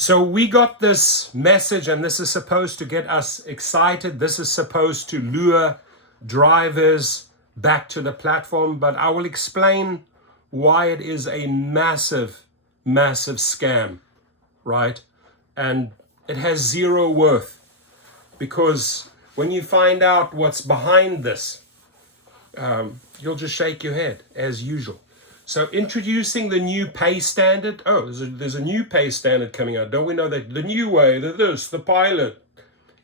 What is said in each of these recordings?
So we got this message, and this is supposed to get us excited. This is supposed to lure drivers back to the platform, but I will explain why it is a massive, massive scam, right? And it has zero worth, because when you find out what's behind this, you'll just shake your head as usual. So introducing the new pay standard. Oh, there's a new pay standard coming out. Don't we know that? The new way, the pilot.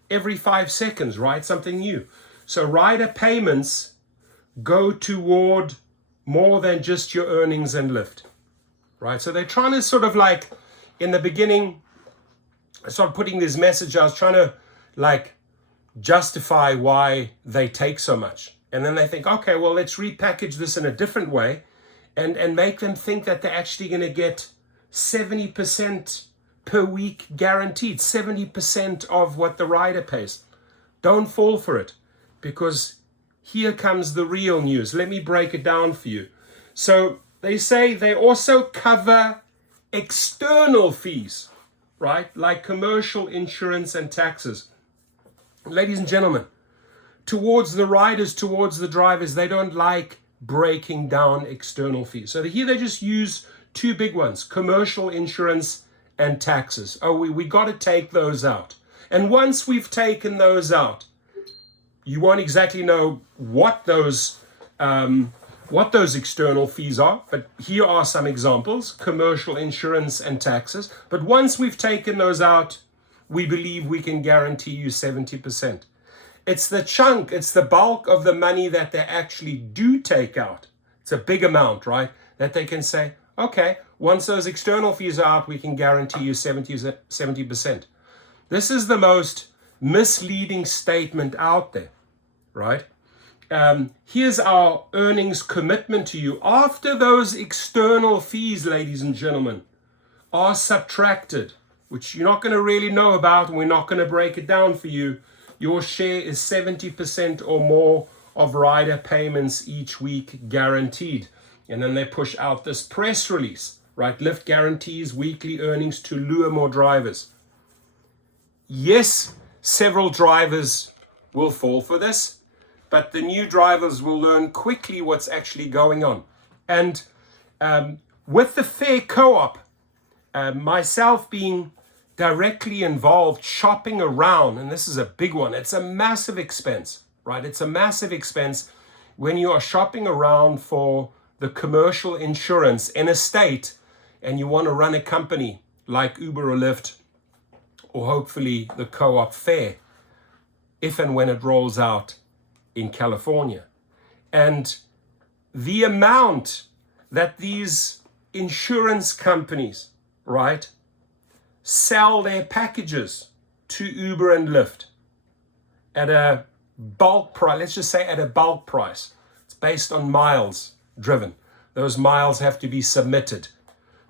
Every 5 seconds, right? Something new. So rider payments go toward more than just your earnings and Lyft, right? So they're trying to sort of like, in the beginning, I started putting this message. I was trying to like justify why they take so much. And then they think, okay, well, let's repackage this in a different way. And make them think that they're actually going to get 70% per week guaranteed, 70% of what the rider pays. Don't fall for it, because here comes the real news. Let me break it down for you. So they say they also cover external fees, right? Like commercial insurance and taxes. Ladies and gentlemen, towards the riders, towards the drivers, they don't like breaking down external fees. So here they just use two big ones: commercial insurance and taxes. Oh, we got to take those out. And once we've taken those out, you won't exactly know what those external fees are, but here are some examples: commercial insurance and taxes. But once we've taken those out, we believe we can guarantee you 70%. It's the chunk, it's the bulk of the money that they actually do take out. It's a big amount, right? That they can say, okay, once those external fees are out, we can guarantee you 70%. This is the most misleading statement out there, right? Here's our earnings commitment to you. After those external fees, ladies and gentlemen, are subtracted, which you're not going to really know about, and we're not going to break it down for you, your share is 70% or more of rider payments each week guaranteed. And then they push out this press release, right? Lyft guarantees weekly earnings to lure more drivers. Yes, several drivers will fall for this, but the new drivers will learn quickly what's actually going on. And with the Fair Co-op, myself being directly involved, shopping around, and this is a big one. It's a massive expense, right? It's a massive expense when you are shopping around for the commercial insurance in a state and you want to run a company like Uber or Lyft, or hopefully the Co-op Fair, if and when it rolls out in California. And the amount that these insurance companies, right, sell their packages to Uber and Lyft at a bulk price, let's just say at a bulk price. It's based on miles driven. Those miles have to be submitted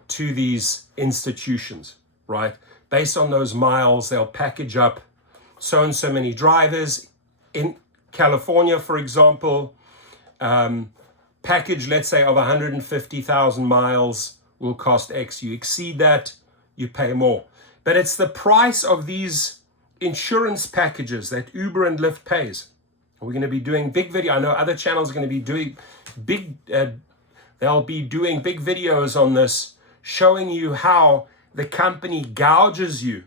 to these institutions, right? Based on those miles, they'll package up so and so many drivers. In California, for example, package, let's say, of 150,000 miles will cost X. You exceed that, you pay more. But it's the price of these insurance packages that Uber and Lyft pays. We're going to be doing big video. I know other channels are going to be doing they'll be doing big videos on this, showing you how the company gouges you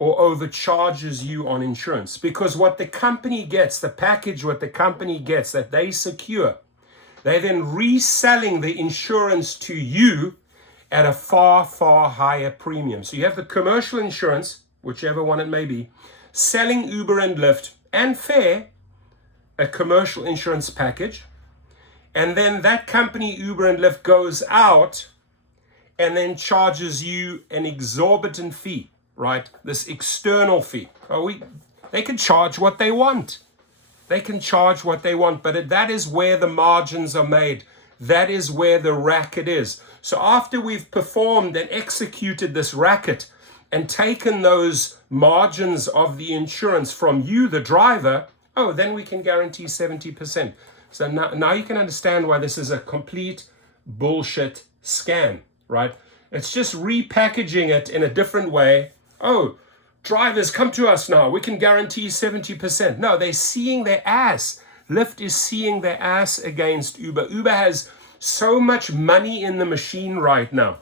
or overcharges you on insurance. Because what the company gets, the package, what the company gets that they secure, they're then reselling the insurance to you at a far, far higher premium. So you have the commercial insurance, whichever one it may be, selling Uber and Lyft and Fair a commercial insurance package. And then that company, Uber and Lyft, goes out and then charges you an exorbitant fee, right? This external fee. They can charge what they want. They can charge what they want, but that is where the margins are made. That is where the racket is. So after we've performed and executed this racket and taken those margins of the insurance from you, the driver, then we can guarantee 70%. So now you can understand why this is a complete bullshit scam, right? It's just repackaging it in a different way. Oh, drivers, come to us now. We can guarantee 70%. No, they're seeing their ass. Lyft is seeing their ass against Uber. Uber has so much money in the machine right now.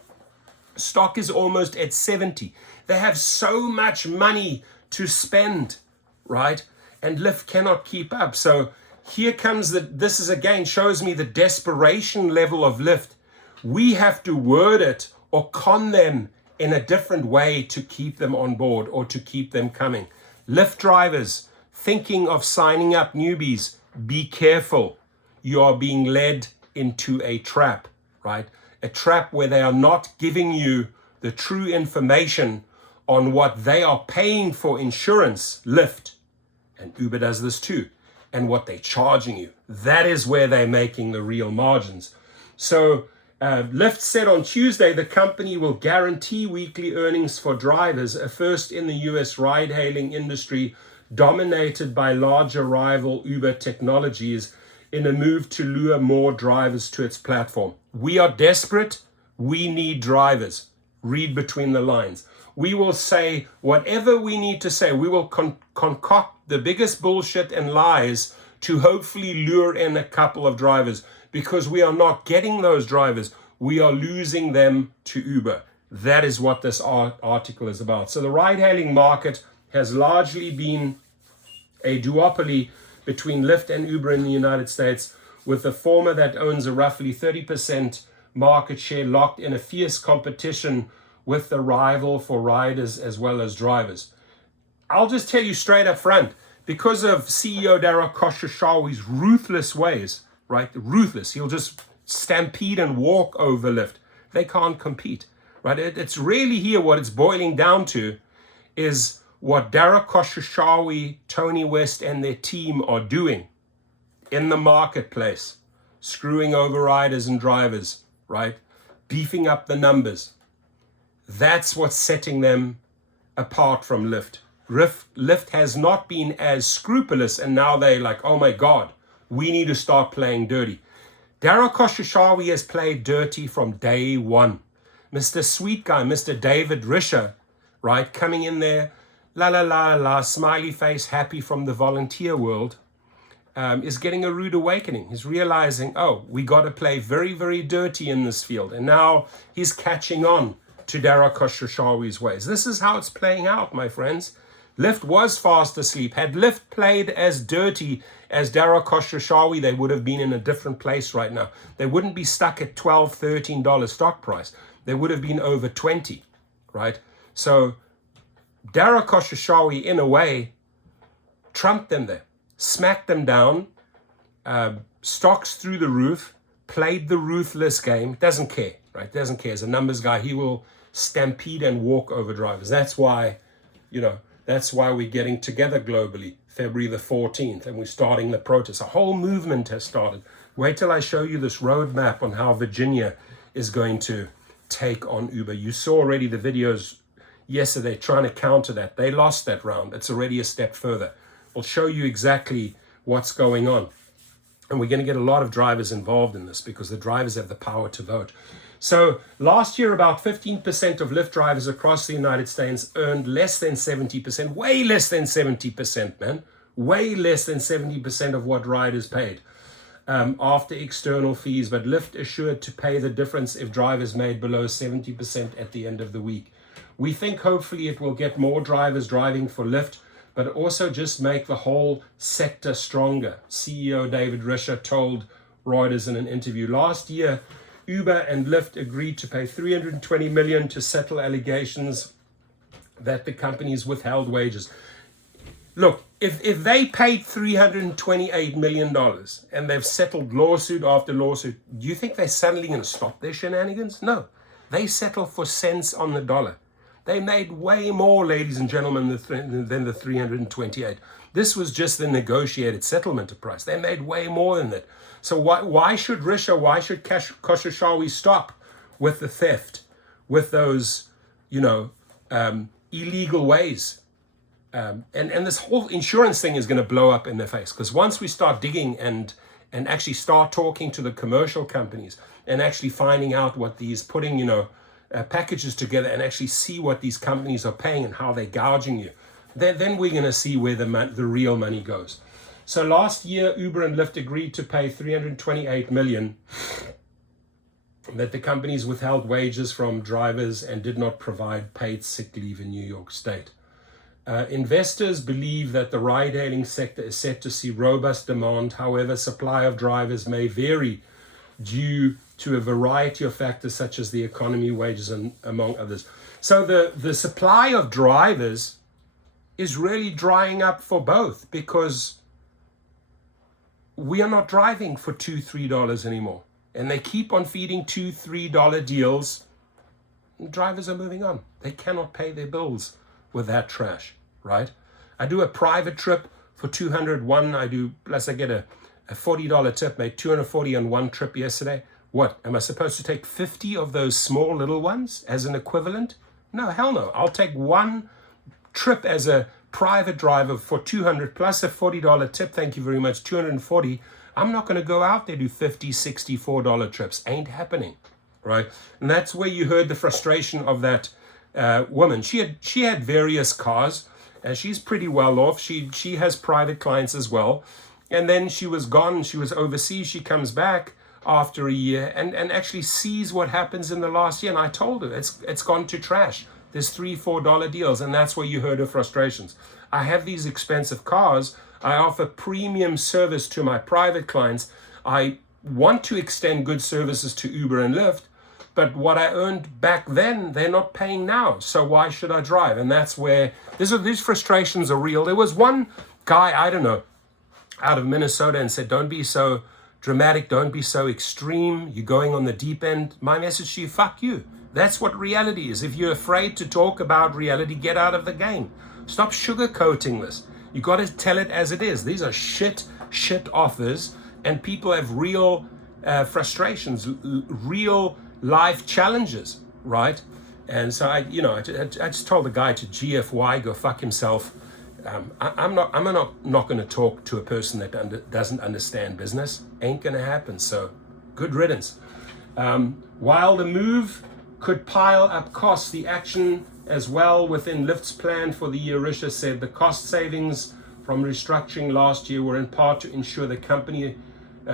Stock is almost at 70. They have so much money to spend, right? And Lyft cannot keep up. So here comes this is again shows me the desperation level of Lyft. We have to word it or con them in a different way to keep them on board or to keep them coming. Lyft drivers thinking of signing up newbies, be careful. You are being led into a trap, right? A trap where they are not giving you the true information on what they are paying for insurance, Lyft, and Uber does this too, and what they're charging you. That is where they're making the real margins. So Lyft said on Tuesday the company will guarantee weekly earnings for drivers, a first in the US ride-hailing industry dominated by larger rival Uber technologies, in a move to lure more drivers to its platform. We are desperate. We need drivers. Read between the lines. We will say whatever we need to say. We will concoct the biggest bullshit and lies to hopefully lure in a couple of drivers, because we are not getting those drivers. We are losing them to Uber. That is what this article is about. So the ride-hailing market has largely been a duopoly between Lyft and Uber in the United States, with the former that owns a roughly 30% market share locked in a fierce competition with the rival for riders as well as drivers. I'll just tell you straight up front, because of CEO Dara Khosrowshahi's ruthless ways, right? Ruthless. He'll just stampede and walk over Lyft. They can't compete, right? It's really here what it's boiling down to is what Dara Khosrowshahi, Tony West, and their team are doing in the marketplace, screwing over riders and drivers, right? Beefing up the numbers. That's what's setting them apart from Lyft. Lyft has not been as scrupulous, and now they're like, oh my God, we need to start playing dirty. Dara Khosrowshahi has played dirty from day one. Mr. Sweet Guy, Mr. David Risher, right, coming in there, la la la la, smiley face, happy from the volunteer world, is getting a rude awakening. He's realizing, oh, we got to play very, very dirty in this field. And now he's catching on to Dara Khosrowshahi's ways. This is how it's playing out, my friends. Lyft was fast asleep. Had Lyft played as dirty as Dara Khosrowshahi, they would have been in a different place right now. They wouldn't be stuck at $12, $13 stock price. They would have been over 20, right? So Dara Khosrowshahi, in a way, trumped them there, smacked them down, stocks through the roof, played the ruthless game, doesn't care, right? Doesn't care. As a numbers guy, he will stampede and walk over drivers. That's why, that's why we're getting together globally, February the 14th, and we're starting the protest. A whole movement has started. Wait till I show you this roadmap on how Virginia is going to take on Uber. You saw already the videos yesterday trying to counter that. They lost that round. It's already a step further. We'll show you exactly what's going on. And we're going to get a lot of drivers involved in this because the drivers have the power to vote. So last year, about 15% of Lyft drivers across the United States earned less than 70%, way less than 70%, man. Way less than 70% of what riders paid after external fees. But Lyft assured to pay the difference if drivers made below 70% at the end of the week. We think hopefully it will get more drivers driving for Lyft, but also just make the whole sector stronger. CEO David Risher told Reuters in an interview. Last year, Uber and Lyft agreed to pay $320 million to settle allegations that the companies withheld wages. Look, if they paid $328 million and they've settled lawsuit after lawsuit, do you think they're suddenly going to stop their shenanigans? No, they settle for cents on the dollar. They made way more, ladies and gentlemen, than the 328. This was just the negotiated settlement price. They made way more than that. So why should Khosrowshahi stop with the theft, with those, illegal ways? And this whole insurance thing is going to blow up in their face, because once we start digging and actually start talking to the commercial companies and actually finding out what these putting, packages together and actually see what these companies are paying and how they're gouging you, then we're going to see where the real money goes. So last year, Uber and Lyft agreed to pay $328 million that the companies withheld wages from drivers and did not provide paid sick leave in New York State. Investors believe that the ride-hailing sector is set to see robust demand. However, supply of drivers may vary due to a variety of factors such as the economy, wages, and among others. So the supply of drivers is really drying up for both, because we are not driving for $2, $3 anymore. And they keep on feeding $2, $3 deals. And drivers are moving on. They cannot pay their bills with that trash, right? I do a private trip for $201. Plus I get a $40 tip, made $240 on one trip yesterday. What, am I supposed to take 50 of those small little ones as an equivalent? No, hell no. I'll take one trip as a private driver for $200 plus a $40 tip. Thank you very much, $240. I'm not going to go out there do $50, $60, $4 trips. Ain't happening, right? And that's where you heard the frustration of that woman. She had various cars, and she's pretty well off. She has private clients as well. And then she was gone. She was overseas. She comes back after a year and actually sees what happens in the last year. And I told her it's gone to trash. There's $3, $4 deals, and that's where you heard her frustrations. I have these expensive cars. I offer premium service to my private clients. I want to extend good services to Uber and Lyft, but what I earned back then, they're not paying now. So why should I drive? And that's where these frustrations are real. There was one guy, I don't know, out of Minnesota and said, don't be so dramatic, don't be so extreme. You're going on the deep end. My message to you, fuck you. That's what reality is. If you're afraid to talk about reality, get out of the game. Stop sugarcoating this. You got to tell it as it is. These are shit offers, and people have real frustrations, real life challenges, right? And so I just told the guy to GFY, go fuck himself. I'm not going to talk to a person that doesn't understand business. Ain't going to happen. So good riddance. While the move could pile up costs, the action as well within Lyft's plan for the year, Risha said the cost savings from restructuring last year were in part to ensure the company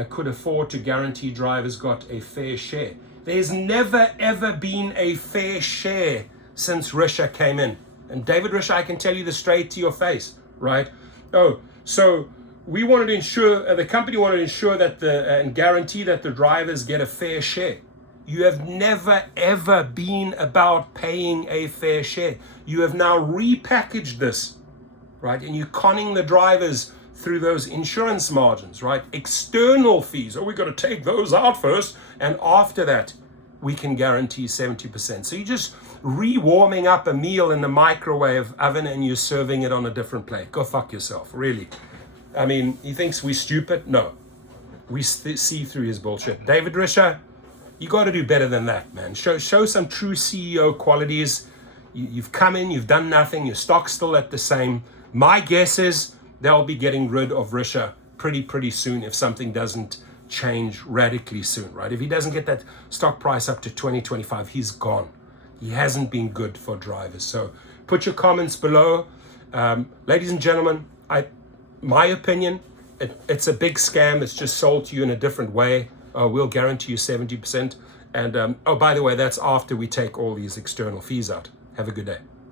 could afford to guarantee drivers got a fair share. There's never ever been a fair share since Risha came in. And David Risha, I can tell you this straight to your face, right? Oh, so we wanted to ensure, the company wanted to ensure that and guarantee that the drivers get a fair share. You have never ever been about paying a fair share. You have now repackaged this, right? And you're conning the drivers through those insurance margins, right? External fees. Oh, we got to take those out first. And after that, we can guarantee 70%. So you're just re-warming up a meal in the microwave oven and you're serving it on a different plate. Go fuck yourself, really. I mean, he thinks we're stupid. No, we see through his bullshit. David Risha, you got to do better than that, man. Show some true CEO qualities. You've come in, you've done nothing, your stock's still at the same. My guess is they'll be getting rid of Risha pretty soon if something doesn't change radically soon, right? If he doesn't get that stock price up to 2025, he's gone. He hasn't been good for drivers. So put your comments below. Ladies and gentlemen, my opinion, it's a big scam. It's just sold to you in a different way. We'll guarantee you 70%. And oh, by the way, that's after we take all these external fees out. Have a good day.